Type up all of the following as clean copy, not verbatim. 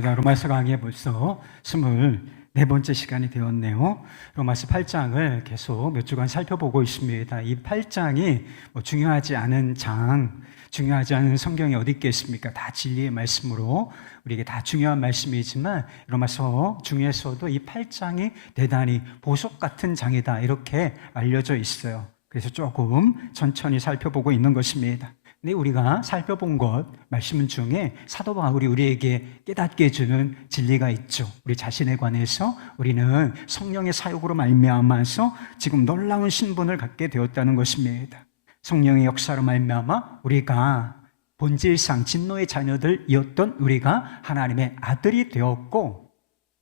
로마서 강의에 벌써 24번째 시간이 되었네요. 로마서 8장을 계속 몇 주간 살펴보고 있습니다. 이 8장이 중요하지 않은 중요하지 않은 성경이 어디 있겠습니까? 다 진리의 말씀으로 우리에게 다 중요한 말씀이지만 로마서 중에서도 이 8장이 대단히 보석 같은 장이다, 이렇게 알려져 있어요. 그래서 조금 천천히 살펴보고 있는 것입니다. 근데 우리가 살펴본 것, 말씀 중에 사도 바울이 우리에게 깨닫게 해주는 진리가 있죠. 우리 자신에 관해서 우리는 성령의 사역으로 말미암아서 지금 놀라운 신분을 갖게 되었다는 것입니다. 성령의 역사로 말미암아 우리가 본질상 진노의 자녀들이었던 우리가 하나님의 아들이 되었고,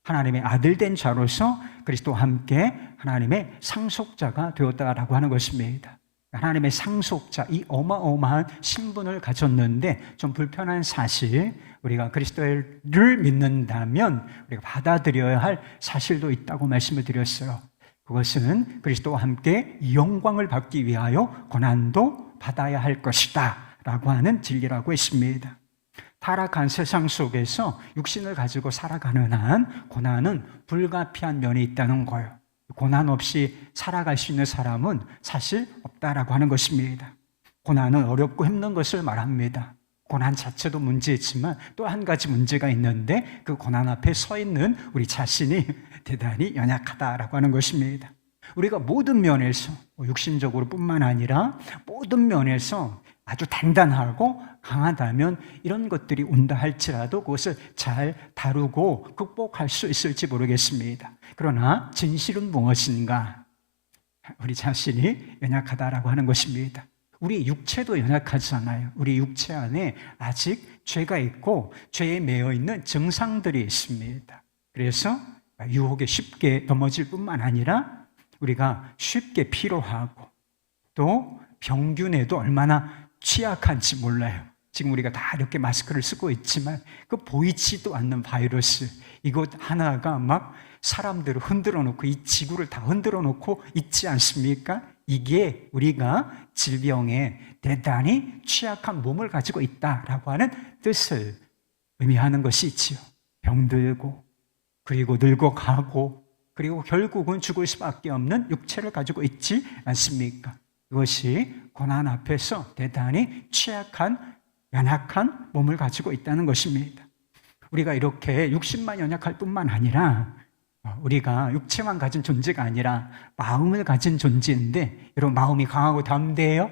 하나님의 아들 된 자로서 그리스도와 함께 하나님의 상속자가 되었다라고 하는 것입니다. 하나님의 상속자, 이 어마어마한 신분을 가졌는데 좀 불편한 사실, 우리가 그리스도를 믿는다면 우리가 받아들여야 할 사실도 있다고 말씀을 드렸어요. 그것은 그리스도와 함께 영광을 받기 위하여 고난도 받아야 할 것이다 라고 하는 진리라고 했습니다. 타락한 세상 속에서 육신을 가지고 살아가는 한 고난은 불가피한 면이 있다는 거예요. 고난 없이 살아갈 수 있는 사람은 사실 없다라고 하는 것입니다. 고난은 어렵고 힘든 것을 말합니다. 고난 자체도 문제지만 또 한 가지 문제가 있는데, 그 고난 앞에 서 있는 우리 자신이 대단히 연약하다라고 하는 것입니다. 우리가 모든 면에서, 육신적으로 뿐만 아니라 모든 면에서 아주 단단하고 강하다면 이런 것들이 온다 할지라도 그것을 잘 다루고 극복할 수 있을지 모르겠습니다. 그러나 진실은 무엇인가? 우리 자신이 연약하다라고 하는 것입니다. 우리 육체도 연약하잖아요. 우리 육체 안에 아직 죄가 있고 죄에 매여 있는 증상들이 있습니다. 그래서 유혹에 쉽게 넘어질 뿐만 아니라 우리가 쉽게 피로하고 또 병균에도 얼마나 취약한지 몰라요. 지금 우리가 다 이렇게 마스크를 쓰고 있지만 그 보이지도 않는 바이러스, 이것 하나가 막 사람들을 흔들어 놓고 이 지구를 다 흔들어 놓고 있지 않습니까? 이게 우리가 질병에 대단히 취약한 몸을 가지고 있다라고 하는 뜻을 의미하는 것이 있지요. 병들고 그리고 늙어가고 그리고 결국은 죽을 수밖에 없는 육체를 가지고 있지 않습니까? 이것이 고난 앞에서 대단히 취약한, 연약한 몸을 가지고 있다는 것입니다. 우리가 이렇게 육신만 연약할 뿐만 아니라 우리가 육체만 가진 존재가 아니라 마음을 가진 존재인데, 여러분 마음이 강하고 담대해요?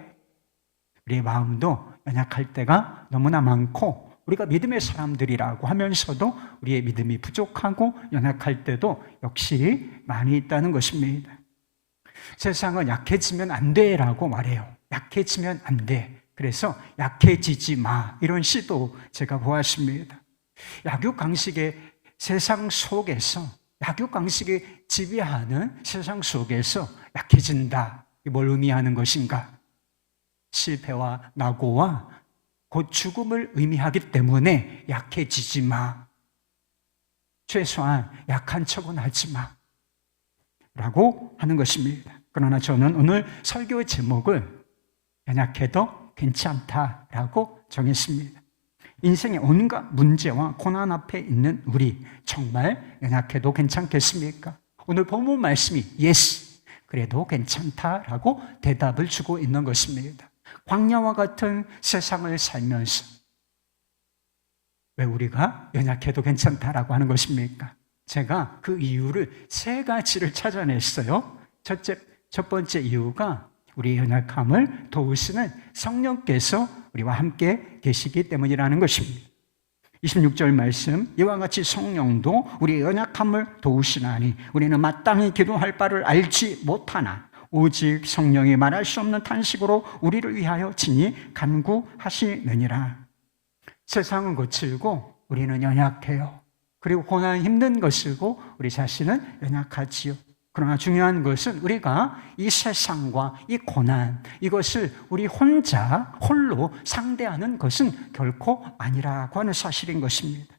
우리의 마음도 연약할 때가 너무나 많고, 우리가 믿음의 사람들이라고 하면서도 우리의 믿음이 부족하고 연약할 때도 역시 많이 있다는 것입니다. 세상은 약해지면 안 돼라고 말해요. 약해지면 안 돼. 그래서 약해지지 마, 이런 시도 제가 보았습니다. 약육강식의 세상 속에서, 약육강식이 지배하는 세상 속에서 약해진다. 뭘 의미하는 것인가? 실패와 낙오와 곧 죽음을 의미하기 때문에 약해지지 마. 최소한 약한 척은 하지 마 라고 하는 것입니다. 그러나 저는 오늘 설교의 제목을 연약해도 괜찮다라고 정했습니다. 인생의 온갖 문제와 고난 앞에 있는 우리, 정말 연약해도 괜찮겠습니까? 오늘 본문 말씀이 yes, 그래도 괜찮다라고 대답을 주고 있는 것입니다. 광야와 같은 세상을 살면서 왜 우리가 연약해도 괜찮다라고 하는 것입니까? 제가 그 이유를 3가지를 찾아냈어요. 첫 번째 이유가 우리의 연약함을 도우시는 성령께서 우리와 함께 계시기 때문이라는 것입니다. 26절 말씀, 이와 같이 성령도 우리의 연약함을 도우시나니 우리는 마땅히 기도할 바를 알지 못하나 오직 성령이 말할 수 없는 탄식으로 우리를 위하여 친히 간구하시느니라. 세상은 거칠고 우리는 연약해요. 그리고 고난이 힘든 것이고 우리 자신은 연약하지요. 그러나 중요한 것은 우리가 이 세상과 이 고난, 이것을 우리 홀로 상대하는 것은 결코 아니라고 하는 사실인 것입니다.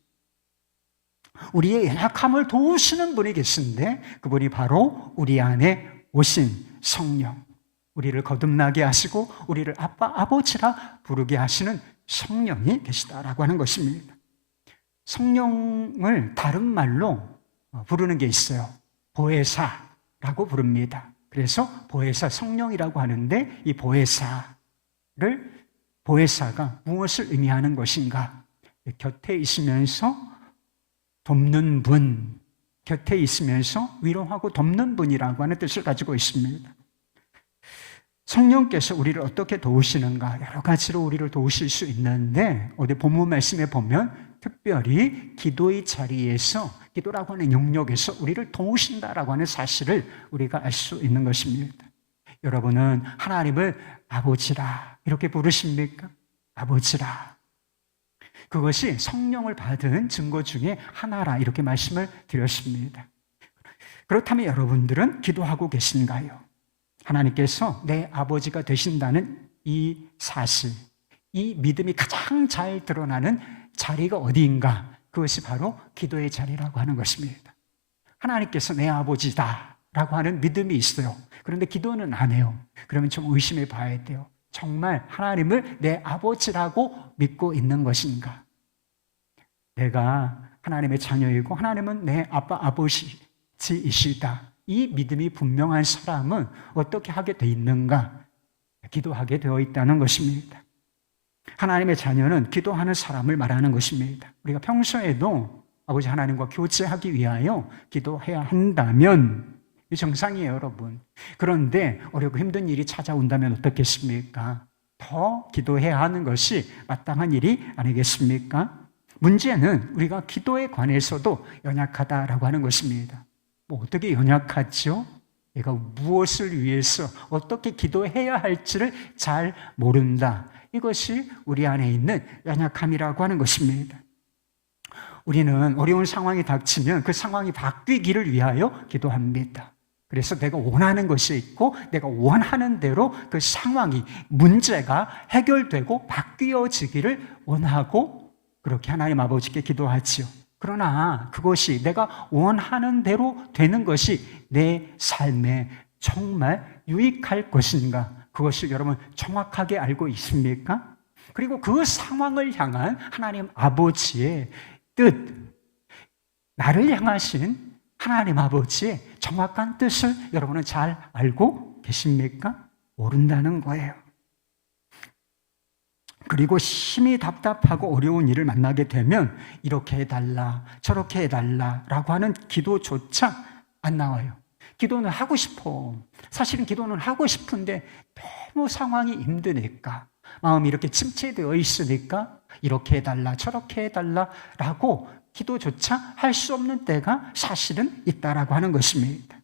우리의 연약함을 도우시는 분이 계신데 그분이 바로 우리 안에 오신 성령, 우리를 거듭나게 하시고 우리를 아빠, 아버지라 부르게 하시는 성령이 계시다라고 하는 것입니다. 성령을 다른 말로 부르는 게 있어요. 보혜사라고 부릅니다. 그래서 보혜사, 성령이라고 하는데 이 보혜사가 무엇을 의미하는 것인가? 곁에 있으면서 돕는 분, 곁에 있으면서 위로하고 돕는 분이라고 하는 뜻을 가지고 있습니다. 성령께서 우리를 어떻게 도우시는가? 여러 가지로 우리를 도우실 수 있는데 어디 본문 말씀에 보면 특별히 기도의 자리에서, 기도라고 하는 영역에서 우리를 도우신다라고 하는 사실을 우리가 알 수 있는 것입니다. 여러분은 하나님을 아버지라 이렇게 부르십니까? 아버지라. 그것이 성령을 받은 증거 중에 하나라 이렇게 말씀을 드렸습니다. 그렇다면 여러분들은 기도하고 계신가요? 하나님께서 내 아버지가 되신다는 이 사실, 이 믿음이 가장 잘 드러나는 자리가 어디인가? 그것이 바로 기도의 자리라고 하는 것입니다. 하나님께서 내 아버지다라고 하는 믿음이 있어요. 그런데 기도는 안 해요. 그러면 좀 의심해 봐야 돼요. 정말 하나님을 내 아버지라고 믿고 있는 것인가? 내가 하나님의 자녀이고 하나님은 내 아버지이시다. 이 믿음이 분명한 사람은 어떻게 하게 돼 있는가? 기도하게 되어 있다는 것입니다. 하나님의 자녀는 기도하는 사람을 말하는 것입니다. 우리가 평소에도 아버지 하나님과 교제하기 위하여 기도해야 한다면 이 정상이에요, 여러분. 그런데 어렵고 힘든 일이 찾아온다면 어떻겠습니까? 더 기도해야 하는 것이 마땅한 일이 아니겠습니까? 문제는 우리가 기도에 관해서도 연약하다라고 하는 것입니다. 어떻게 연약하죠? 내가 무엇을 위해서 어떻게 기도해야 할지를 잘 모른다. 이것이 우리 안에 있는 연약함이라고 하는 것입니다. 우리는 어려운 상황이 닥치면 그 상황이 바뀌기를 위하여 기도합니다. 그래서 내가 원하는 것이 있고 내가 원하는 대로 그 상황이, 문제가 해결되고 바뀌어지기를 원하고 그렇게 하나님 아버지께 기도하지요. 그러나 그것이 내가 원하는 대로 되는 것이 내 삶에 정말 유익할 것인가? 그것을 여러분 정확하게 알고 있습니까? 그리고 그 상황을 향한 하나님 아버지의 뜻, 나를 향하신 하나님 아버지의 정확한 뜻을 여러분은 잘 알고 계십니까? 모른다는 거예요. 그리고 심히 답답하고 어려운 일을 만나게 되면 이렇게 해달라, 저렇게 해달라라고 하는 기도조차 안 나와요. 기도는 하고 싶어. 사실은 기도는 하고 싶은데 너무 상황이 힘드니까, 마음이 이렇게 침체되어 있으니까 이렇게 해달라, 저렇게 해달라라고 기도조차 할 수 없는 때가 사실은 있다라고 하는 것입니다.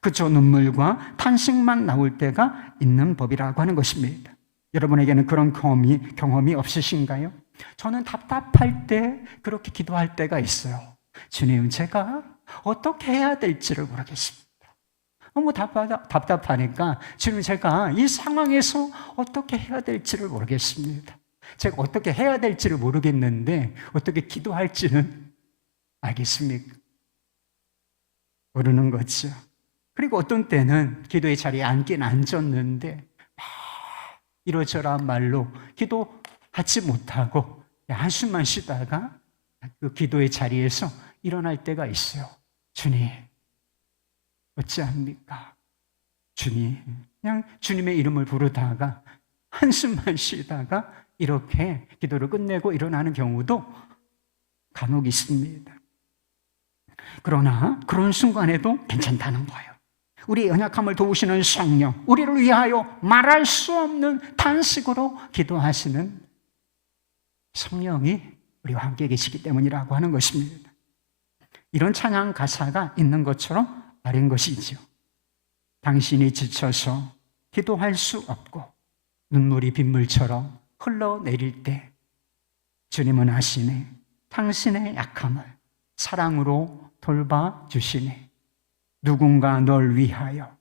그저 눈물과 탄식만 나올 때가 있는 법이라고 하는 것입니다. 여러분에게는 그런 경험이 없으신가요? 저는 답답할 때 그렇게 기도할 때가 있어요. 주님, 제가 어떻게 해야 될지를 모르겠습니다. 너무 답답하니까 주님, 제가 이 상황에서 어떻게 해야 될지를 모르겠습니다. 제가 어떻게 해야 될지를 모르겠는데 어떻게 기도할지는 알겠습니까? 모르는 거죠. 그리고 어떤 때는 기도의 자리에 앉긴 앉았는데 이러저러한 말로 기도하지 못하고 한숨만 쉬다가 그 기도의 자리에서 일어날 때가 있어요. 주님, 어찌합니까? 주님, 그냥 주님의 이름을 부르다가 한숨만 쉬다가 이렇게 기도를 끝내고 일어나는 경우도 간혹 있습니다. 그러나 그런 순간에도 괜찮다는 거예요. 우리 연약함을 도우시는 성령, 우리를 위하여 말할 수 없는 단식으로 기도하시는 성령이 우리와 함께 계시기 때문이라고 하는 것입니다. 이런 찬양 가사가 있는 것처럼 말인 것이죠. 당신이 지쳐서 기도할 수 없고 눈물이 빗물처럼 흘러내릴 때 주님은 아시네. 당신의 약함을 사랑으로 돌봐주시네. 누군가 널 위하여,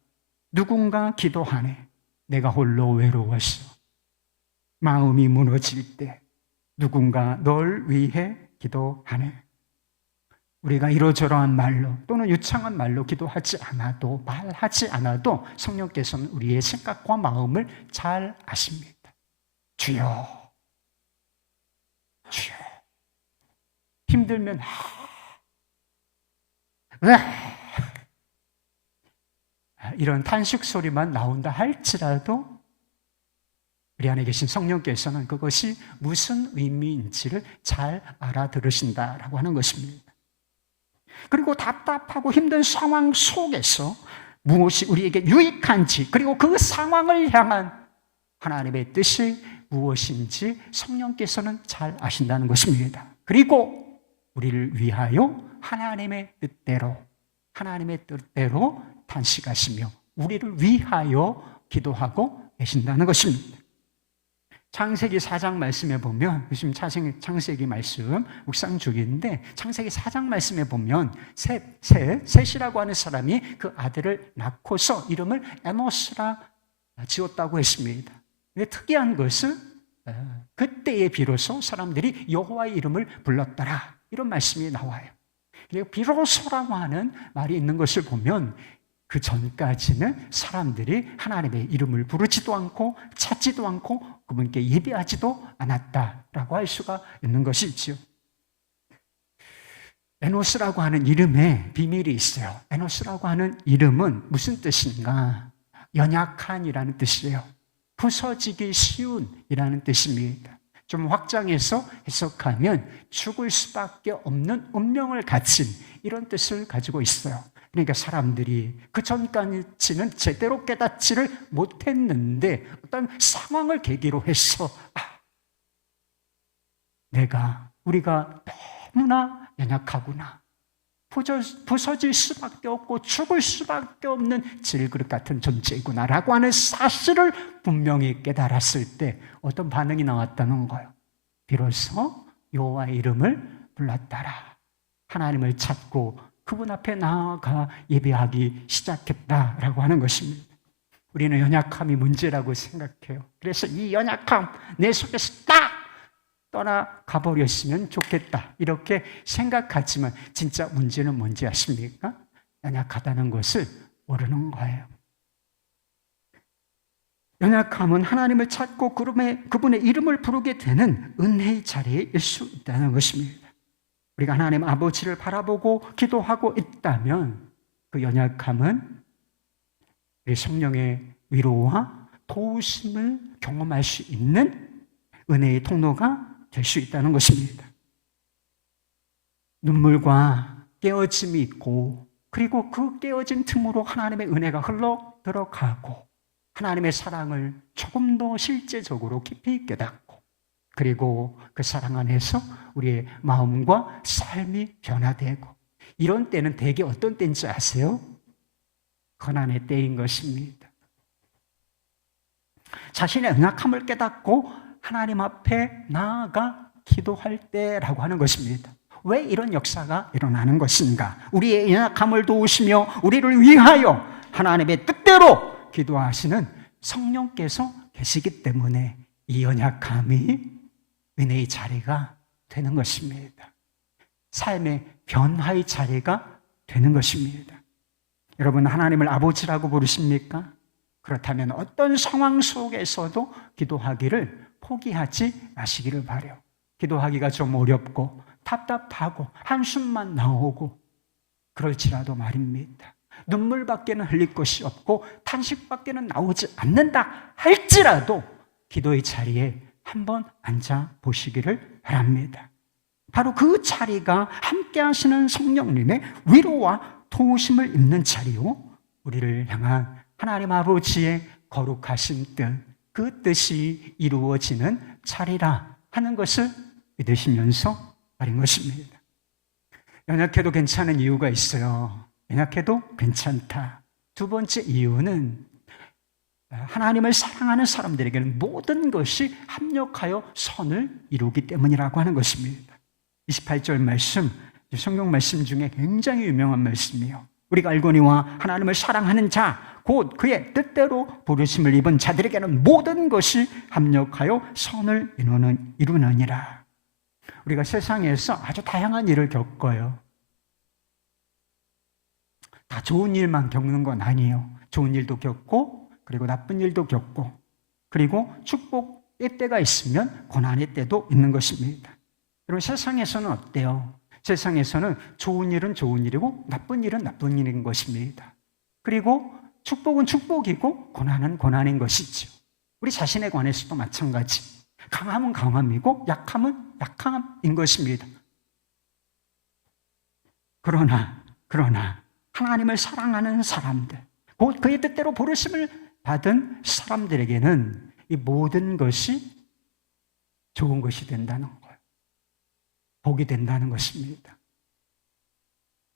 누군가 기도하네. 내가 홀로 외로웠어. 마음이 무너질 때 누군가 널 위해 기도하네. 우리가 이러저러한 말로 또는 유창한 말로 기도하지 않아도, 말하지 않아도 성령께서는 우리의 생각과 마음을 잘 아십니다. 주여, 주여. 힘들면 이런 탄식 소리만 나온다 할지라도 우리 안에 계신 성령께서는 그것이 무슨 의미인지를 잘 알아들으신다라고 하는 것입니다. 그리고 답답하고 힘든 상황 속에서 무엇이 우리에게 유익한지, 그리고 그 상황을 향한 하나님의 뜻이 무엇인지 성령께서는 잘 아신다는 것입니다. 그리고 우리를 위하여 하나님의 뜻대로 탄식하시며 우리를 위하여 기도하고 계신다는 것입니다. 창세기 4장 말씀에 보면, 지금 창세기 말씀 묵상 중인데, 창세기 4장 말씀에 보면 셋이라고 하는 사람이 그 아들을 낳고서 이름을 에노스라 지었다고 했습니다. 근데 특이한 것은 그때에 비로소 사람들이 여호와의 이름을 불렀더라, 이런 말씀이 나와요. 그리고 비로소라고 하는 말이 있는 것을 보면 그 전까지는 사람들이 하나님의 이름을 부르지도 않고 찾지도 않고 그분께 예배하지도 않았다라고 할 수가 있는 것이지요. 에노스라고 하는 이름에 비밀이 있어요. 에노스라고 하는 이름은 무슨 뜻인가? 연약한이라는 뜻이에요. 부서지기 쉬운이라는 뜻입니다. 좀 확장해서 해석하면 죽을 수밖에 없는 운명을 갖춘, 이런 뜻을 가지고 있어요. 그러니까 사람들이 그 전까지는 제대로 깨닫지를 못했는데 어떤 상황을 계기로 해서 우리가 너무나 연약하구나, 부서질 수밖에 없고 죽을 수밖에 없는 질그릇 같은 존재이구나 라고 하는 사실을 분명히 깨달았을 때 어떤 반응이 나왔다는 거예요. 비로소 여호와의 이름을 불렀더라, 하나님을 찾고 그분 앞에 나아가 예배하기 시작했다라고 하는 것입니다. 우리는 연약함이 문제라고 생각해요. 그래서 이 연약함 내 속에서 딱 떠나가 버렸으면 좋겠다, 이렇게 생각하지만 진짜 문제는 뭔지 아십니까? 연약하다는 것을 모르는 거예요. 연약함은 하나님을 찾고 그분의 이름을 부르게 되는 은혜의 자리일 수 있다는 것입니다. 우리가 하나님 아버지를 바라보고 기도하고 있다면 그 연약함은 우리 성령의 위로와 도우심을 경험할 수 있는 은혜의 통로가 될 수 있다는 것입니다. 눈물과 깨어짐이 있고, 그리고 그 깨어진 틈으로 하나님의 은혜가 흘러 들어가고 하나님의 사랑을 조금 더 실제적으로 깊이 깨닫고, 그리고 그 사랑 안에서 우리의 마음과 삶이 변화되고, 이런 때는 대개 어떤 때인지 아세요? 고난의 때인 것입니다. 자신의 연약함을 깨닫고 하나님 앞에 나아가 기도할 때라고 하는 것입니다. 왜 이런 역사가 일어나는 것인가? 우리의 연약함을 도우시며 우리를 위하여 하나님의 뜻대로 기도하시는 성령께서 계시기 때문에 이 연약함이 은혜의 자리가 되는 것입니다. 삶의 변화의 자리가 되는 것입니다. 여러분, 하나님을 아버지라고 부르십니까? 그렇다면 어떤 상황 속에서도 기도하기를 포기하지 마시기를 바라요. 기도하기가 좀 어렵고 답답하고 한숨만 나오고 그럴지라도 말입니다. 눈물밖에는 흘릴 것이 없고 탄식밖에는 나오지 않는다 할지라도 기도의 자리에 한번 앉아 보시기를 바랍니다. 바로 그 자리가 함께 하시는 성령님의 위로와 도우심을 입는 자리요, 우리를 향한 하나님 아버지의 거룩하신 뜻, 그 뜻이 이루어지는 자리라 하는 것을 믿으시면서 말인 것입니다. 연약해도 괜찮은 이유가 있어요. 연약해도 괜찮다. 두 번째 이유는 하나님을 사랑하는 사람들에게는 모든 것이 합력하여 선을 이루기 때문이라고 하는 것입니다. 28절 말씀, 성경 말씀 중에 굉장히 유명한 말씀이에요. 우리가 알거니와 하나님을 사랑하는 자, 곧 그의 뜻대로 부르심을 입은 자들에게는 모든 것이 합력하여 선을 이루느니라. 우리가 세상에서 아주 다양한 일을 겪어요. 다 좋은 일만 겪는 건 아니에요. 좋은 일도 겪고, 그리고 나쁜 일도 겪고, 그리고 축복의 때가 있으면 고난의 때도 있는 것입니다. 여러분, 세상에서는 어때요? 세상에서는 좋은 일은 좋은 일이고 나쁜 일은 나쁜 일인 것입니다. 그리고 축복은 축복이고 고난은 고난인 것이죠. 우리 자신에 관해서도 마찬가지. 강함은 강함이고 약함은 약함인 것입니다. 그러나 하나님을 사랑하는 사람들, 곧 그의 뜻대로 부르심을 받은 사람들에게는 이 모든 것이 좋은 것이 된다는 거예요. 복이 된다는 것입니다.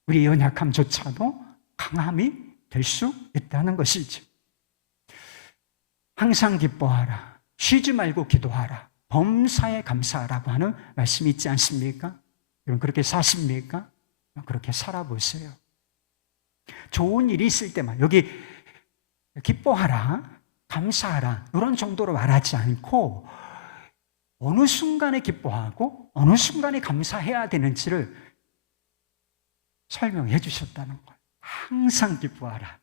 우리의 연약함조차도 강함이 될 수 있다는 것이죠. 항상 기뻐하라. 쉬지 말고 기도하라. 범사에 감사하라고 하는 말씀이 있지 않습니까? 여러분 그렇게 사십니까? 그렇게 살아보세요. 좋은 일이 있을 때만 여기 기뻐하라, 감사하라 이런 정도로 말하지 않고 어느 순간에 기뻐하고 어느 순간에 감사해야 되는지를 설명해 주셨다는 거예요. 항상 기뻐하라,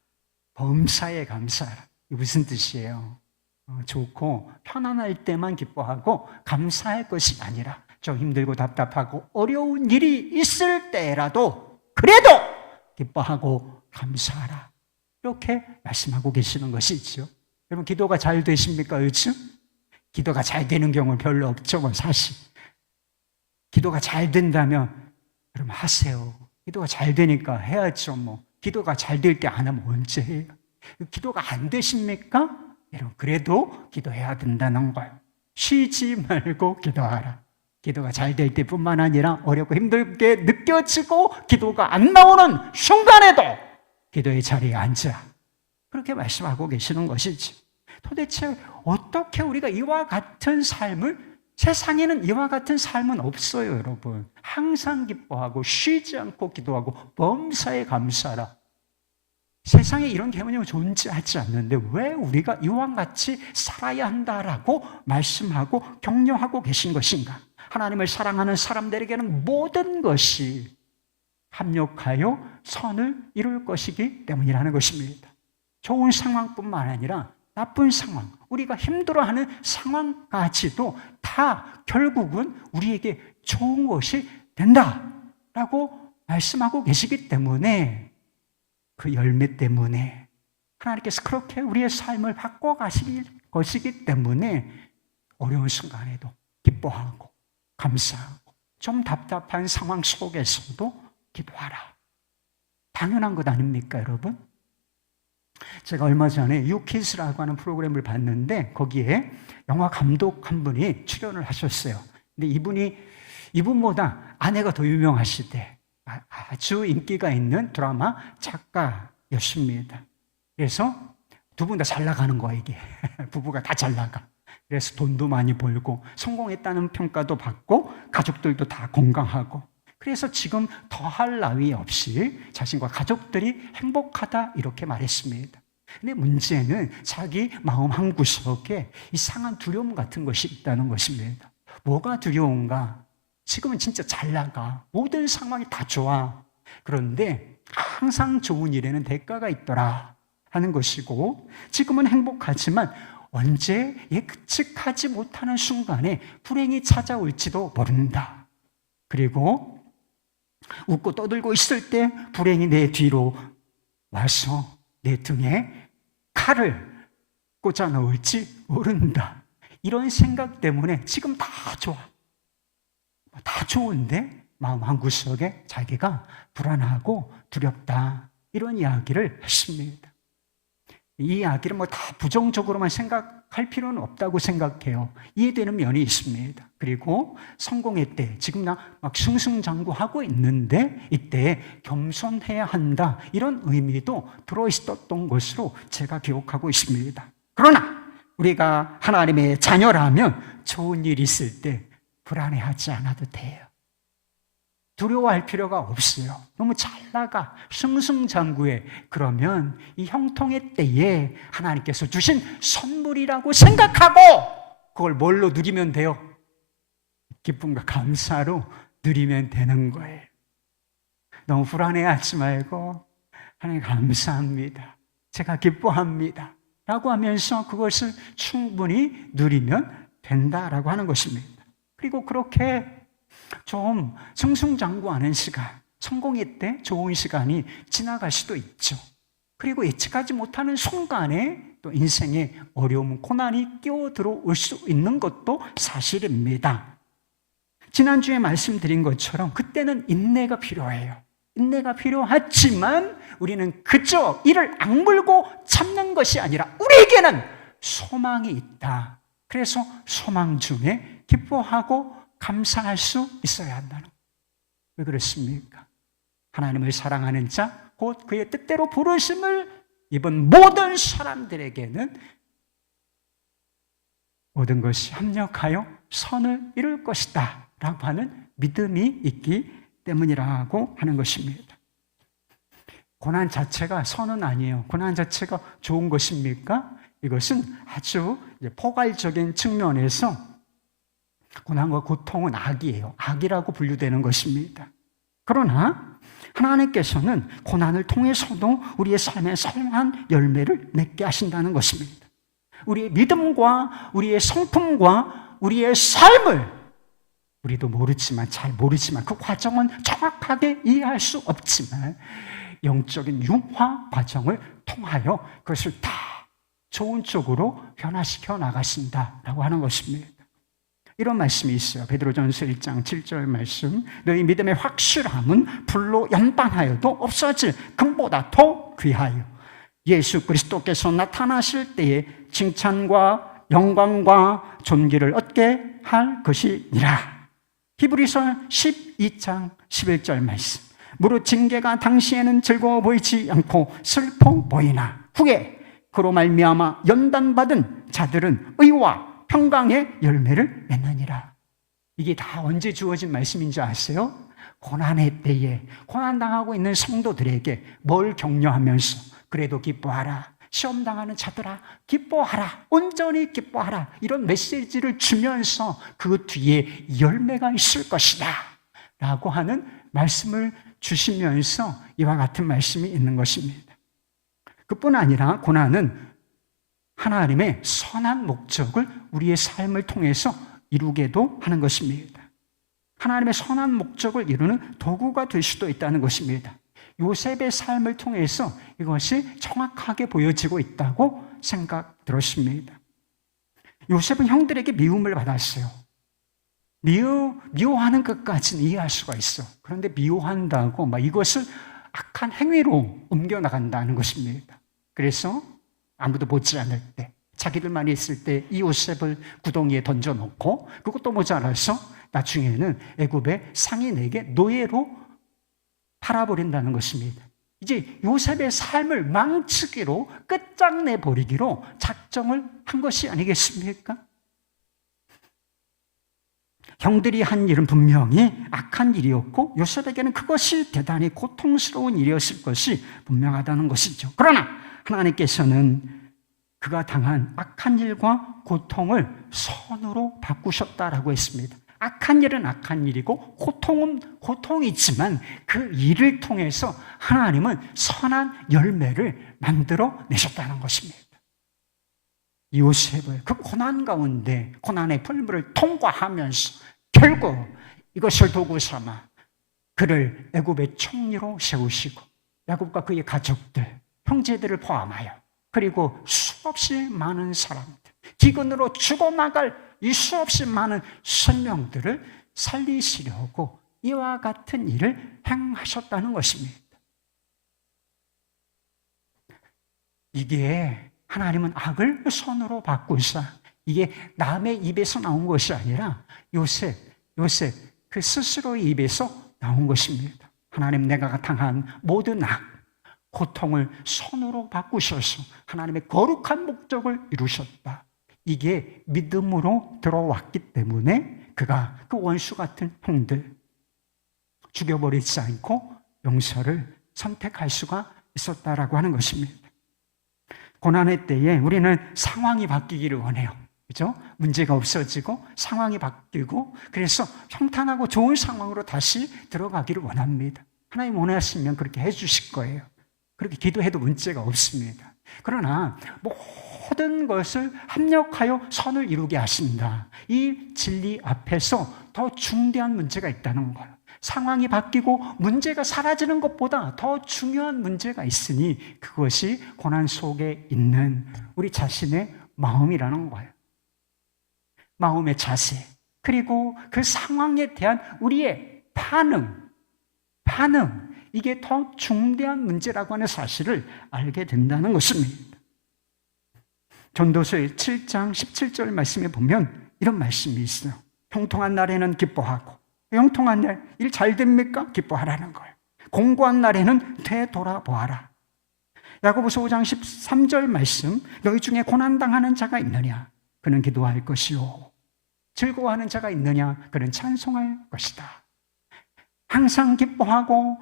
범사에 감사하라. 이게 무슨 뜻이에요? 좋고 편안할 때만 기뻐하고 감사할 것이 아니라 좀 힘들고 답답하고 어려운 일이 있을 때라도 그래도 기뻐하고 감사하라. 이렇게 말씀하고 계시는 것이죠. 여러분 기도가 잘 되십니까 요즘? 기도가 잘 되는 경우는 별로 없죠. 사실 기도가 잘 된다면 여러분 하세요. 기도가 잘 되니까 해야죠. 기도가 잘 될 때 안 하면 언제 해요? 기도가 안 되십니까? 여러분 그래도 기도해야 된다는 거예요. 쉬지 말고 기도하라. 기도가 잘 될 때뿐만 아니라 어렵고 힘들게 느껴지고 기도가 안 나오는 순간에도 기도의 자리에 앉아. 그렇게 말씀하고 계시는 것이지. 도대체 어떻게 우리가 이와 같은 삶을, 세상에는 이와 같은 삶은 없어요, 여러분. 항상 기뻐하고 쉬지 않고 기도하고 범사에 감사하라. 세상에 이런 개념이 존재하지 않는데 왜 우리가 이와 같이 살아야 한다라고 말씀하고 격려하고 계신 것인가? 하나님을 사랑하는 사람들에게는 모든 것이 합력하여 선을 이룰 것이기 때문이라는 것입니다. 좋은 상황뿐만 아니라 나쁜 상황, 우리가 힘들어하는 상황까지도 다 결국은 우리에게 좋은 것이 된다라고 말씀하고 계시기 때문에 그 열매 때문에 하나님께서 그렇게 우리의 삶을 바꿔가실 것이기 때문에 어려운 순간에도 기뻐하고 감사하고 좀 답답한 상황 속에서도 기도하라. 당연한 것 아닙니까, 여러분? 제가 얼마 전에 유키즈라고 하는 프로그램을 봤는데 거기에 영화 감독 한 분이 출연을 하셨어요. 근데 이분보다 아내가 더 유명하시대. 아주 인기가 있는 드라마 작가였습니다. 그래서 두 분 다 잘 나가는 거야, 이게. 부부가 다 잘 나가. 그래서 돈도 많이 벌고 성공했다는 평가도 받고 가족들도 다 건강하고 그래서 지금 더할 나위 없이 자신과 가족들이 행복하다 이렇게 말했습니다. 근데 문제는 자기 마음 한구석에 이상한 두려움 같은 것이 있다는 것입니다. 뭐가 두려운가? 지금은 진짜 잘 나가. 모든 상황이 다 좋아. 그런데 항상 좋은 일에는 대가가 있더라 하는 것이고 지금은 행복하지만 언제 예측하지 못하는 순간에 불행이 찾아올지도 모른다. 그리고 웃고 떠들고 있을 때 불행이 내 뒤로 와서 내 등에 칼을 꽂아 넣을지 모른다. 이런 생각 때문에 지금 다 좋아. 다 좋은데 마음 한구석에 자기가 불안하고 두렵다. 이런 이야기를 했습니다. 이 이야기를 다 부정적으로만 생각할 필요는 없다고 생각해요. 이해되는 면이 있습니다. 그리고 성공의 때, 지금 나 막 승승장구하고 있는데 이때 겸손해야 한다. 이런 의미도 들어있었던 것으로 제가 기억하고 있습니다. 그러나 우리가 하나님의 자녀라면 좋은 일이 있을 때 불안해하지 않아도 돼요. 두려워할 필요가 없어요. 너무 잘 나가. 승승장구해. 그러면 이 형통의 때에 하나님께서 주신 선물이라고 생각하고 그걸 뭘로 누리면 돼요? 기쁨과 감사로 누리면 되는 거예요. 너무 불안해하지 말고 하나님 감사합니다. 제가 기뻐합니다. 라고 하면서 그것을 충분히 누리면 된다라고 하는 것입니다. 그리고 그렇게 좀 승승장구하는 시간, 성공의 때 좋은 시간이 지나갈 수도 있죠. 그리고 예측하지 못하는 순간에 또 인생의 어려움, 고난이 끼어들어올 수 있는 것도 사실입니다. 지난주에 말씀드린 것처럼 그때는 인내가 필요해요. 인내가 필요하지만 우리는 그저 이를 악물고 참는 것이 아니라 우리에게는 소망이 있다. 그래서 소망 중에 기뻐하고 감사할 수 있어야 한다는 거예요. 왜 그렇습니까? 하나님을 사랑하는 자, 곧 그의 뜻대로 부르심을 입은 모든 사람들에게는 모든 것이 합력하여 선을 이룰 것이다 라고 하는 믿음이 있기 때문이라고 하는 것입니다. 고난 자체가 선은 아니에요. 고난 자체가 좋은 것입니까? 이것은 아주 포괄적인 측면에서 고난과 고통은 악이에요. 악이라고 분류되는 것입니다. 그러나 하나님께서는 고난을 통해서도 우리의 삶에 선한 열매를 맺게 하신다는 것입니다. 우리의 믿음과 우리의 성품과 우리의 삶을 우리도 잘 모르지만 그 과정은 정확하게 이해할 수 없지만 영적인 융화 과정을 통하여 그것을 다 좋은 쪽으로 변화시켜 나가신다라고 하는 것입니다. 이런 말씀이 있어요. 베드로전서 1장 7절 말씀. 너희 믿음의 확실함은 불로 연방하여도 없어질 금보다 더 귀하여 예수 그리스도께서 나타나실 때에 칭찬과 영광과 존귀를 얻게 할 것이니라. 히브리서 12장 11절 말씀. 무릇 징계가 당시에는 즐거워 보이지 않고 슬퍼 보이나 후에 그로 말미암아 연단받은 자들은 의와 평강의 열매를 맺느니라. 이게 다 언제 주어진 말씀인지 아세요? 고난의 때에 고난당하고 있는 성도들에게 뭘 격려하면서 그래도 기뻐하라, 시험당하는 자들아 기뻐하라, 온전히 기뻐하라, 이런 메시지를 주면서 그 뒤에 열매가 있을 것이다 라고 하는 말씀을 주시면서 이와 같은 말씀이 있는 것입니다. 그뿐 아니라 고난은 하나님의 선한 목적을 우리의 삶을 통해서 이루게도 하는 것입니다. 하나님의 선한 목적을 이루는 도구가 될 수도 있다는 것입니다. 요셉의 삶을 통해서 이것이 정확하게 보여지고 있다고 생각 들었습니다. 요셉은 형들에게 미움을 받았어요. 미워하는 것까지는 이해할 수가 있어. 그런데 미워한다고 이것을 악한 행위로 옮겨나간다는 것입니다. 그래서 아무도 보지 않을 때, 자기들만 있을 때 이 요셉을 구덩이에 던져놓고 그것도 모자라서 나중에는 애굽의 상인에게 노예로 팔아버린다는 것입니다. 이제 요셉의 삶을 망치기로 끝장내버리기로 작정을 한 것이 아니겠습니까? 형들이 한 일은 분명히 악한 일이었고 요셉에게는 그것이 대단히 고통스러운 일이었을 것이 분명하다는 것이죠. 그러나 하나님께서는 그가 당한 악한 일과 고통을 선으로 바꾸셨다라고 했습니다. 악한 일은 악한 일이고 고통은 고통이지만 그 일을 통해서 하나님은 선한 열매를 만들어 내셨다는 것입니다. 요셉을 그 고난 가운데 고난의 풀물을 통과하면서 결국 이것을 도구 삼아 그를 애굽의 총리로 세우시고 야곱과 그의 가족들, 형제들을 포함하여 그리고 수없이 많은 사람들, 기근으로 죽어나갈 이 수없이 많은 생명들을 살리시려고 이와 같은 일을 행하셨다는 것입니다. 이게 하나님은 악을 선으로 바꾸사, 이게 남의 입에서 나온 것이 아니라 요셉 그 스스로의 입에서 나온 것입니다. 하나님, 내가 당한 모든 악, 고통을 선으로 바꾸셔서 하나님의 거룩한 목적을 이루셨다. 이게 믿음으로 들어왔기 때문에 그가 그 원수 같은 형들 죽여버리지 않고 용서를 선택할 수가 있었다라고 하는 것입니다. 고난의 때에 우리는 상황이 바뀌기를 원해요. 그죠? 문제가 없어지고 상황이 바뀌고 그래서 평탄하고 좋은 상황으로 다시 들어가기를 원합니다. 하나님 원하시면 그렇게 해주실 거예요. 그렇게 기도해도 문제가 없습니다. 그러나 모든 것을 합력하여 선을 이루게 하신다. 이 진리 앞에서 더 중대한 문제가 있다는 거예요. 상황이 바뀌고 문제가 사라지는 것보다 더 중요한 문제가 있으니 그것이 고난 속에 있는 우리 자신의 마음이라는 거예요. 마음의 자세, 그리고 그 상황에 대한 우리의 반응, 이게 더 중대한 문제라고 하는 사실을 알게 된다는 것입니다. 전도서의 7장 17절 말씀에 보면 이런 말씀이 있어요. 형통한 날에는 기뻐하고, 형통한 날, 일 잘 됩니까? 기뻐하라는 거예요. 공고한 날에는 되돌아보아라. 야고보서 5장 13절 말씀, 너희 중에 고난당하는 자가 있느냐? 그는 기도할 것이요. 즐거워하는 자가 있느냐? 그는 찬송할 것이다. 항상 기뻐하고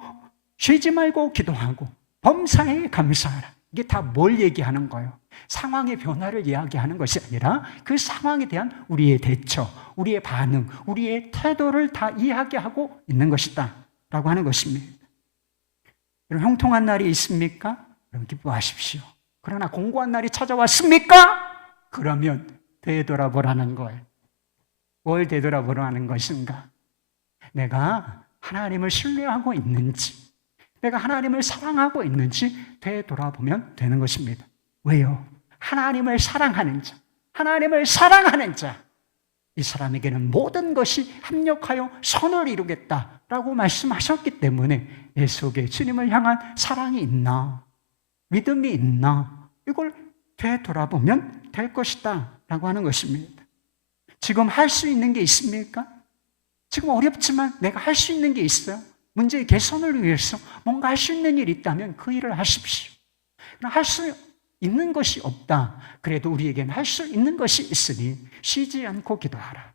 쉬지 말고 기도하고 범사에 감사하라. 이게 다 뭘 얘기하는 거예요? 상황의 변화를 이야기하는 것이 아니라 그 상황에 대한 우리의 대처, 우리의 반응, 우리의 태도를 다 이야기하고 있는 것이다 라고 하는 것입니다. 여러분, 형통한 날이 있습니까? 그럼 기뻐하십시오. 그러나 공고한 날이 찾아왔습니까? 그러면 되돌아보라는 거예요. 뭘 되돌아보라는 것인가? 내가 하나님을 신뢰하고 있는지, 내가 하나님을 사랑하고 있는지 되돌아보면 되는 것입니다. 왜요? 하나님을 사랑하는 자, 하나님을 사랑하는 자, 이 사람에게는 모든 것이 합력하여 선을 이루겠다라고 말씀하셨기 때문에 내 속에 주님을 향한 사랑이 있나, 믿음이 있나, 이걸 되돌아보면 될 것이다 라고 하는 것입니다. 지금 할 수 있는 게 있습니까? 지금 어렵지만 내가 할 수 있는 게 있어요? 문제의 개선을 위해서 뭔가 할 수 있는 일이 있다면 그 일을 하십시오. 할 수 있는 것이 없다. 그래도 우리에게는 할 수 있는 것이 있으니 쉬지 않고 기도하라.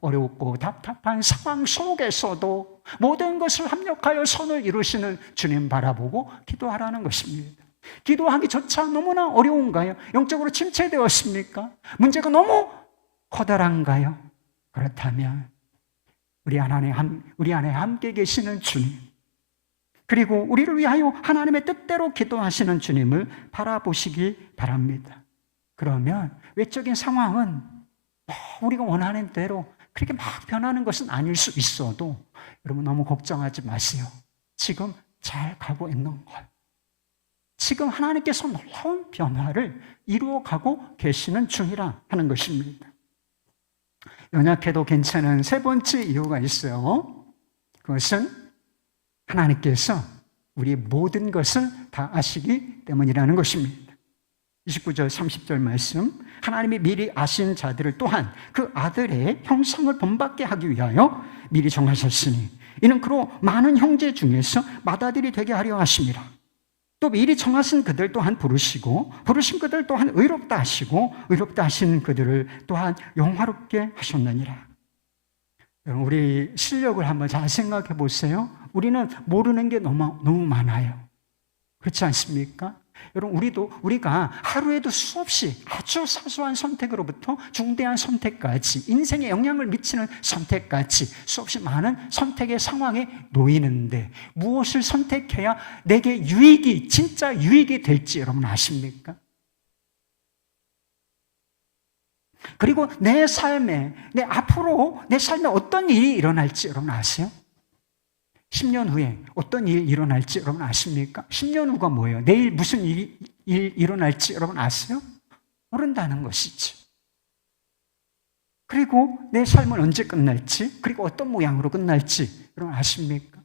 어렵고 답답한 상황 속에서도 모든 것을 합력하여 선을 이루시는 주님 바라보고 기도하라는 것입니다. 기도하기조차 너무나 어려운가요? 영적으로 침체되었습니까? 문제가 너무 커다란가요? 그렇다면 우리 안에 함께 계시는 주님, 그리고 우리를 위하여 하나님의 뜻대로 기도하시는 주님을 바라보시기 바랍니다. 그러면 외적인 상황은 우리가 원하는 대로 그렇게 막 변하는 것은 아닐 수 있어도 여러분 너무 걱정하지 마세요. 지금 잘 가고 있는 것, 지금 하나님께서 놀라운 변화를 이루어가고 계시는 중이라 하는 것입니다. 연약해도 괜찮은 세 번째 이유가 있어요. 그것은 하나님께서 우리의 모든 것을 다 아시기 때문이라는 것입니다. 29절 30절 말씀, 하나님이 미리 아신 자들을 또한 그 아들의 형상을 본받게 하기 위하여 미리 정하셨으니 이는 그로 많은 형제 중에서 맏아들이 되게 하려 하심이라. 또 미리 정하신 그들 또한 부르시고 부르신 그들 또한 의롭다 하시고 의롭다 하신 그들을 또한 영화롭게 하셨느니라. 우리 실력을 한번 잘 생각해 보세요. 우리는 모르는 게 너무 많아요. 그렇지 않습니까? 여러분, 우리가 하루에도 수없이 아주 사소한 선택으로부터 중대한 선택까지, 인생에 영향을 미치는 선택까지 수없이 많은 선택의 상황에 놓이는데 무엇을 선택해야 내게 진짜 유익이 될지 여러분 아십니까? 그리고 앞으로 내 삶에 어떤 일이 일어날지 여러분 아세요? 10년 후에 어떤 일이 일어날지 여러분 아십니까? 10년 후가 뭐예요? 내일 무슨 일이 일어날지 여러분 아세요? 모른다는 것이죠. 그리고 내 삶은 언제 끝날지, 그리고 어떤 모양으로 끝날지 여러분 아십니까?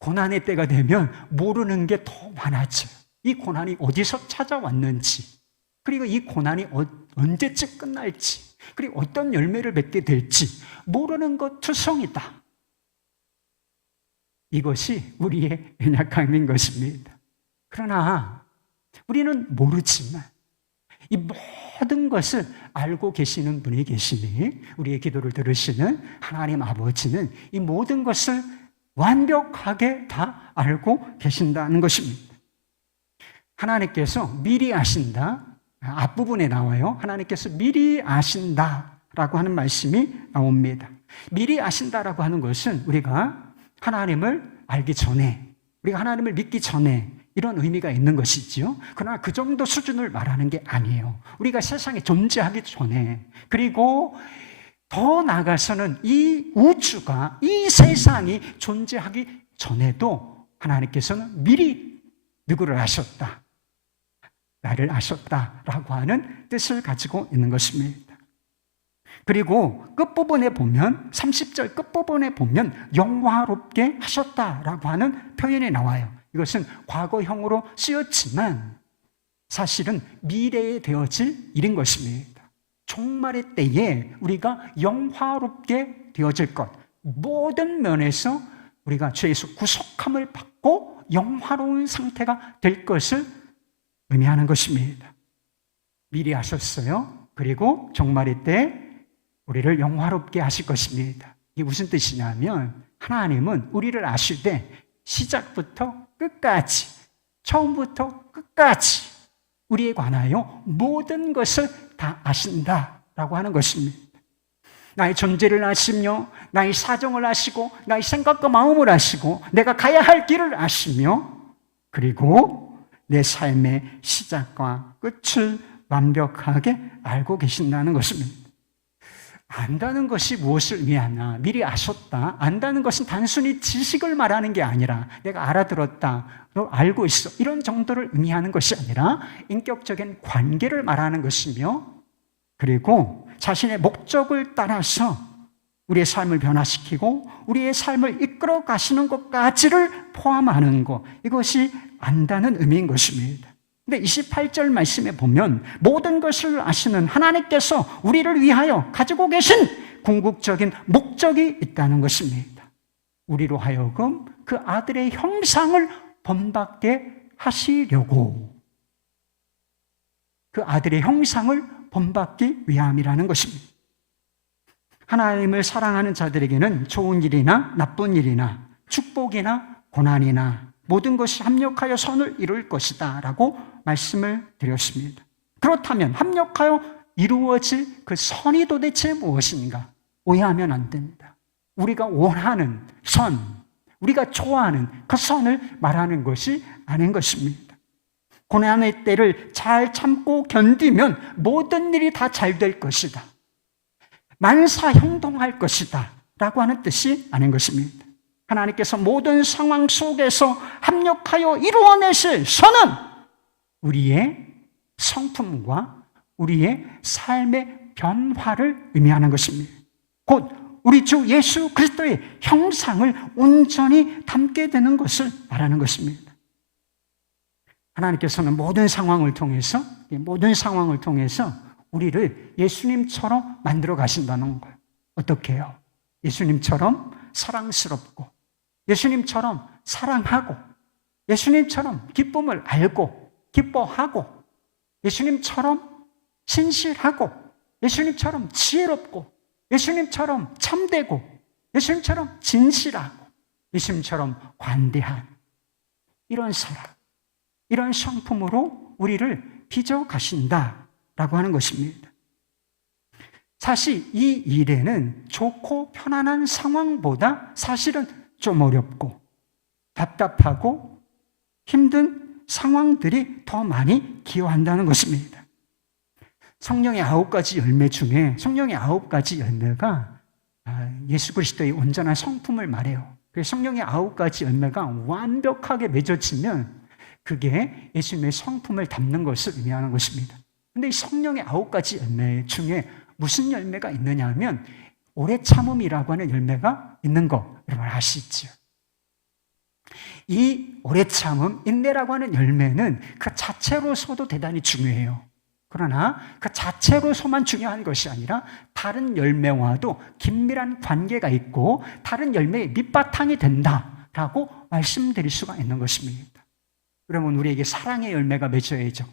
고난의 때가 되면 모르는 게 더 많아져요. 이 고난이 어디서 찾아왔는지, 그리고 이 고난이 언제쯤 끝날지, 그리고 어떤 열매를 맺게 될지 모르는 것 투성이다. 이것이 우리의 연약함인 것입니다. 그러나 우리는 모르지만 이 모든 것을 알고 계시는 분이 계시니 우리의 기도를 들으시는 하나님 아버지는 이 모든 것을 완벽하게 다 알고 계신다는 것입니다. 하나님께서 미리 아신다. 앞부분에 나와요. 하나님께서 미리 아신다라고 하는 말씀이 나옵니다. 미리 아신다라고 하는 것은 우리가 하나님을 알기 전에, 우리가 하나님을 믿기 전에 이런 의미가 있는 것이지요. 그러나 그 정도 수준을 말하는 게 아니에요. 우리가 세상에 존재하기 전에, 그리고 더 나아가서는 이 우주가, 이 세상이 존재하기 전에도 하나님께서는 미리 누구를 아셨다, 나를 아셨다라고 하는 뜻을 가지고 있는 것입니다. 그리고 끝부분에 보면, 30절 끝부분에 보면 영화롭게 하셨다라고 하는 표현이 나와요. 이것은 과거형으로 쓰였지만 사실은 미래에 되어질 일인 것입니다. 종말의 때에 우리가 영화롭게 되어질 것, 모든 면에서 우리가 죄에서 구속함을 받고 영화로운 상태가 될 것을 의미하는 것입니다. 미리 하셨어요. 그리고 종말의 때 우리를 영화롭게 하실 것입니다. 이게 무슨 뜻이냐면, 하나님은 우리를 아시되 시작부터 끝까지, 처음부터 끝까지 우리에 관하여 모든 것을 다 아신다라고 하는 것입니다. 나의 존재를 아시며, 나의 사정을 아시고, 나의 생각과 마음을 아시고, 내가 가야 할 길을 아시며, 그리고 내 삶의 시작과 끝을 완벽하게 알고 계신다는 것입니다. 안다는 것이 무엇을 의미하나? 미리 아셨다. 안다는 것은 단순히 지식을 말하는 게 아니라 내가 알아들었다, 너 알고 있어, 이런 정도를 의미하는 것이 아니라 인격적인 관계를 말하는 것이며, 그리고 자신의 목적을 따라서 우리의 삶을 변화시키고 우리의 삶을 이끌어 가시는 것까지를 포함하는 것, 이것이 안다는 의미인 것입니다. 근데 28절 말씀에 보면 모든 것을 아시는 하나님께서 우리를 위하여 가지고 계신 궁극적인 목적이 있다는 것입니다. 우리로 하여금 그 아들의 형상을 본받게 하시려고, 그 아들의 형상을 본받기 위함이라는 것입니다. 하나님을 사랑하는 자들에게는 좋은 일이나 나쁜 일이나 축복이나 고난이나 모든 것이 합력하여 선을 이룰 것이다 라고 말씀을 드렸습니다. 그렇다면 합력하여 이루어질 그 선이 도대체 무엇인가? 오해하면 안 됩니다. 우리가 원하는 선, 우리가 좋아하는 그 선을 말하는 것이 아닌 것입니다. 고난의 때를 잘 참고 견디면 모든 일이 다 잘 될 것이다, 만사형통할 것이다 라고 하는 뜻이 아닌 것입니다. 하나님께서 모든 상황 속에서 합력하여 이루어내실 선은 우리의 성품과 우리의 삶의 변화를 의미하는 것입니다. 곧 우리 주 예수 그리스도의 형상을 온전히 담게 되는 것을 말하는 것입니다. 하나님께서는 모든 상황을 통해서 우리를 예수님처럼 만들어 가신다는 거예요. 어떻게 해요? 예수님처럼 사랑스럽고, 예수님처럼 사랑하고, 예수님처럼 기쁨을 알고 기뻐하고, 예수님처럼 신실하고, 예수님처럼 지혜롭고, 예수님처럼 참되고, 예수님처럼 진실하고, 예수님처럼 관대한 이런 사랑, 이런 성품으로 우리를 빚어 가신다라고 하는 것입니다. 사실 이 일에는 좋고 편안한 상황보다 사실은 좀 어렵고 답답하고 힘든 상황들이 더 많이 기여한다는 것입니다. 성령의 9가지 열매 중에 성령의 9가지 열매가 예수 그리스도의 온전한 성품을 말해요. 그래서 성령의 9가지 열매가 완벽하게 맺어지면 그게 예수님의 성품을 담는 것을 의미하는 것입니다. 그런데 이 성령의 9가지 열매 중에 무슨 열매가 있느냐 하면 오래 참음이라고 하는 열매가 있는 거 여러분 아시죠? 이 오래 참음, 인내라고 하는 열매는 그 자체로서도 대단히 중요해요. 그러나 그 자체로서만 중요한 것이 아니라 다른 열매와도 긴밀한 관계가 있고 다른 열매의 밑바탕이 된다라고 말씀드릴 수가 있는 것입니다. 그러면 우리에게 사랑의 열매가 맺어야죠.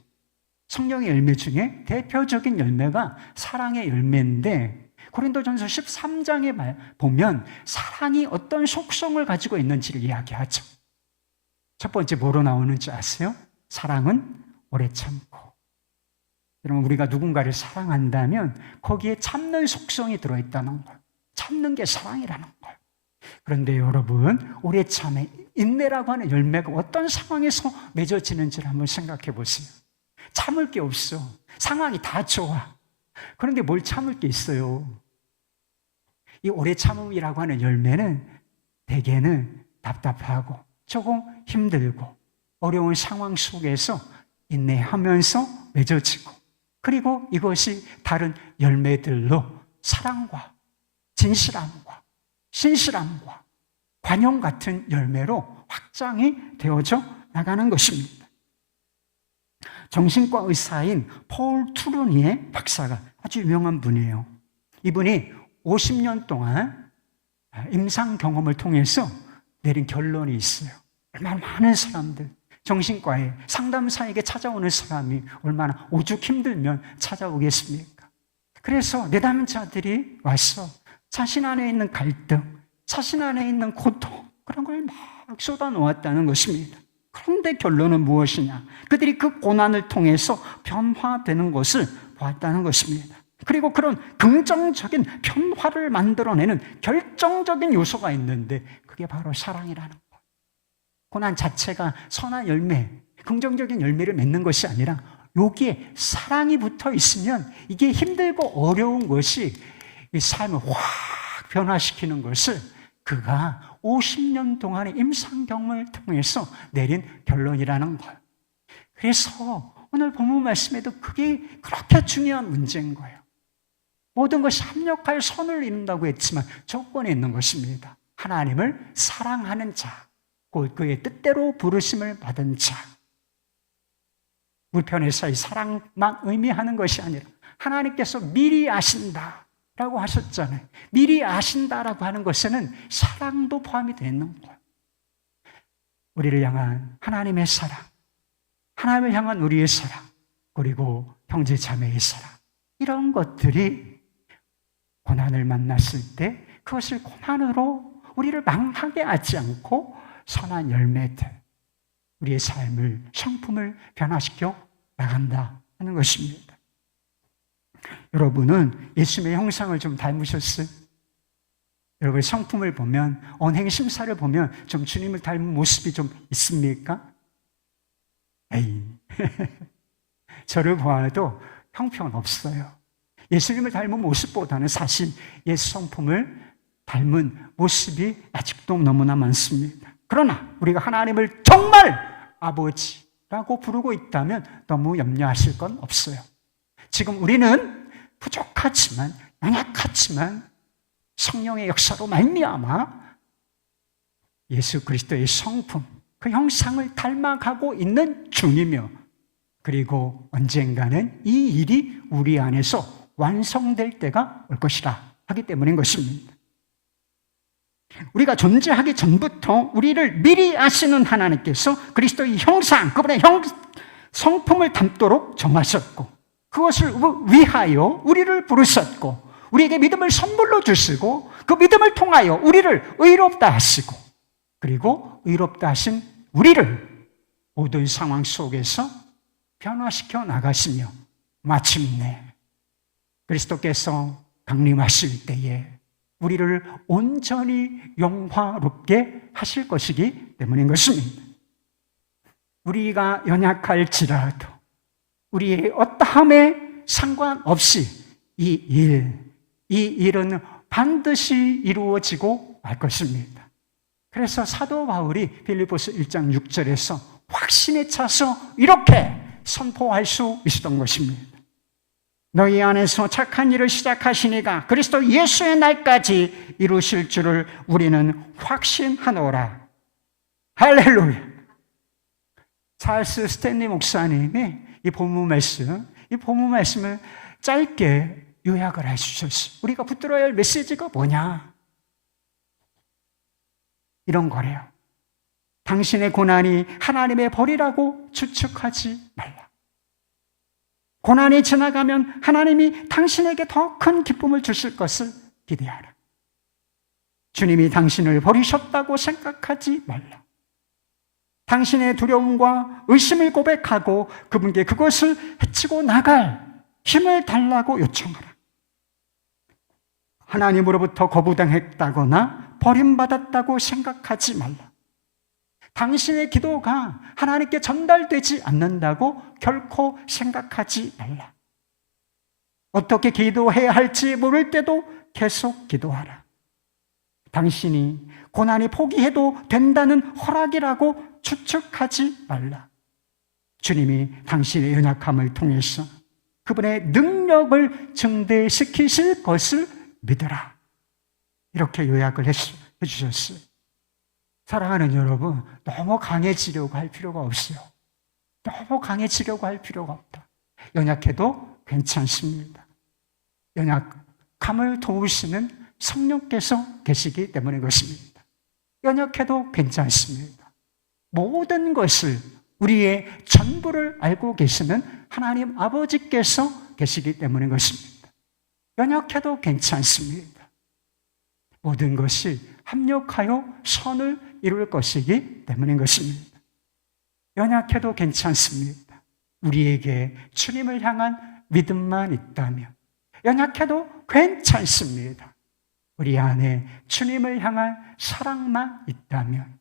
성령의 열매 중에 대표적인 열매가 사랑의 열매인데 고린도전서 13장에 보면 사랑이 어떤 속성을 가지고 있는지를 이야기하죠. 첫 번째 뭐로 나오는지 아세요? 사랑은 오래 참고. 여러분 우리가 누군가를 사랑한다면 거기에 참는 속성이 들어있다는 걸, 참는 게 사랑이라는 걸. 그런데 여러분 오래 인내라고 하는 열매가 어떤 상황에서 맺어지는지를 한번 생각해 보세요. 참을 게 없어. 상황이 다 좋아. 그런데 뭘 참을 게 있어요? 이 오래 참음이라고 하는 열매는 대개는 답답하고 조금 힘들고 어려운 상황 속에서 인내하면서 맺어지고, 그리고 이것이 다른 열매들로 사랑과 진실함과 신실함과 관용 같은 열매로 확장이 되어져 나가는 것입니다. 정신과 의사인 폴 투르니의 박사가 아주 유명한 분이에요. 이분이 50년 동안 임상 경험을 통해서 내린 결론이 있어요. 얼마나 많은 사람들, 정신과에 상담사에게 찾아오는 사람이 얼마나 오죽 힘들면 찾아오겠습니까? 그래서 내담자들이 와서 자신 안에 있는 갈등, 자신 안에 있는 고통, 그런 걸 막 쏟아놓았다는 것입니다. 그런데 결론은 무엇이냐? 그들이 그 고난을 통해서 변화되는 것을 보았다는 것입니다. 그리고 그런 긍정적인 변화를 만들어내는 결정적인 요소가 있는데 그게 바로 사랑이라는 거예요. 고난 자체가 선한 열매, 긍정적인 열매를 맺는 것이 아니라 여기에 사랑이 붙어 있으면 이게 힘들고 어려운 것이 이 삶을 확 변화시키는 것을 그가 50년 동안의 임상 경험을 통해서 내린 결론이라는 거예요. 그래서 오늘 본문 말씀에도 그게 그렇게 중요한 문제인 거예요. 모든 것이 합력하여 선을 이룬다고 했지만 조건이 있는 것입니다. 하나님을 사랑하는 자, 곧 그의 뜻대로 부르심을 받은 자. 우편에서 이 사랑만 의미하는 것이 아니라 하나님께서 미리 아신다 라고 하셨잖아요. 미리 아신다라고 하는 것에는 사랑도 포함이 되어 있는 거예요. 우리를 향한 하나님의 사랑, 하나님을 향한 우리의 사랑, 그리고 형제 자매의 사랑, 이런 것들이 고난을 만났을 때 그것을 고난으로 우리를 망하게 하지 않고 선한 열매들, 우리의 삶을, 성품을 변화시켜 나간다 하는 것입니다. 여러분은 예수님의 형상을 좀 닮으셨어요? 여러분 성품을 보면, 언행 심사를 보면 좀 주님을 닮은 모습이 좀 있습니까? 에이, 저를 보아도 형편 없어요. 예수님을 닮은 모습보다는 사실 예수 성품을 닮은 모습이 아직도 너무나 많습니다. 그러나 우리가 하나님을 정말 아버지라고 부르고 있다면 너무 염려하실 건 없어요. 지금 우리는 부족하지만, 연약하지만 성령의 역사로 말미암아 예수 그리스도의 성품, 그 형상을 닮아가고 있는 중이며, 그리고 언젠가는 이 일이 우리 안에서 완성될 때가 올 것이라 하기 때문인 것입니다. 우리가 존재하기 전부터 우리를 미리 아시는 하나님께서 그리스도의 형상, 그분의 성품을 담도록 정하셨고, 그것을 위하여 우리를 부르셨고, 우리에게 믿음을 선물로 주시고, 그 믿음을 통하여 우리를 의롭다 하시고, 그리고 의롭다 하신 우리를 모든 상황 속에서 변화시켜 나가시며 마침내 그리스도께서 강림하실 때에 우리를 온전히 영화롭게 하실 것이기 때문인 것입니다. 우리가 연약할지라도 우리의 어떠함에 상관없이 이 일은 반드시 이루어지고 말 것입니다. 그래서 사도 바울이 빌립보서 1장 6절에서 확신에 차서 이렇게 선포할 수 있었던 것입니다. 너희 안에서 착한 일을 시작하시니가 그리스도 예수의 날까지 이루실 줄을 우리는 확신하노라. 할렐루야. 찰스 스탠리 목사님이 이 본문 말씀을 짧게 요약을 해주셨어요. 우리가 붙들어야 할 메시지가 뭐냐? 이런 거래요. 당신의 고난이 하나님의 벌이라고 추측하지 말라. 고난이 지나가면 하나님이 당신에게 더 큰 기쁨을 주실 것을 기대하라. 주님이 당신을 버리셨다고 생각하지 말라. 당신의 두려움과 의심을 고백하고 그분께 그것을 헤치고 나갈 힘을 달라고 요청하라. 하나님으로부터 거부당했다거나 버림받았다고 생각하지 말라. 당신의 기도가 하나님께 전달되지 않는다고 결코 생각하지 말라. 어떻게 기도해야 할지 모를 때도 계속 기도하라. 당신이 고난이 포기해도 된다는 허락이라고 추측하지 말라. 주님이 당신의 연약함을 통해서 그분의 능력을 증대시키실 것을 믿으라. 이렇게 요약을 해주셨어요. 사랑하는 여러분, 너무 강해지려고 할 필요가 없어요. 너무 강해지려고 할 필요가 없다. 연약해도 괜찮습니다. 연약함을 도우시는 성령께서 계시기 때문인 것입니다. 연약해도 괜찮습니다. 모든 것을, 우리의 전부를 알고 계시는 하나님 아버지께서 계시기 때문인 것입니다. 연약해도 괜찮습니다. 모든 것이 합력하여 선을 이룰 것이기 때문인 것입니다. 연약해도 괜찮습니다. 우리에게 주님을 향한 믿음만 있다면, 연약해도 괜찮습니다. 우리 안에 주님을 향한 사랑만 있다면,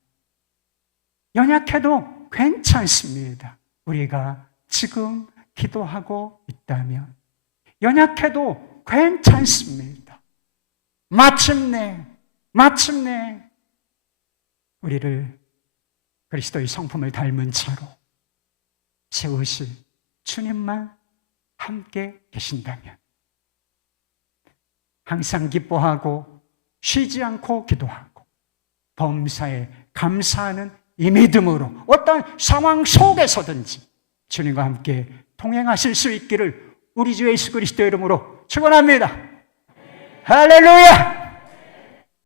연약해도 괜찮습니다. 우리가 지금 기도하고 있다면, 연약해도 괜찮습니다. 마침내 우리를 그리스도의 성품을 닮은 차로 세우실 주님만 함께 계신다면, 항상 기뻐하고 쉬지 않고 기도하고 범사에 감사하는 이 믿음으로 어떤 상황 속에서든지 주님과 함께 동행하실 수 있기를 우리 주 예수 그리스도의 이름으로 축원합니다. 할렐루야!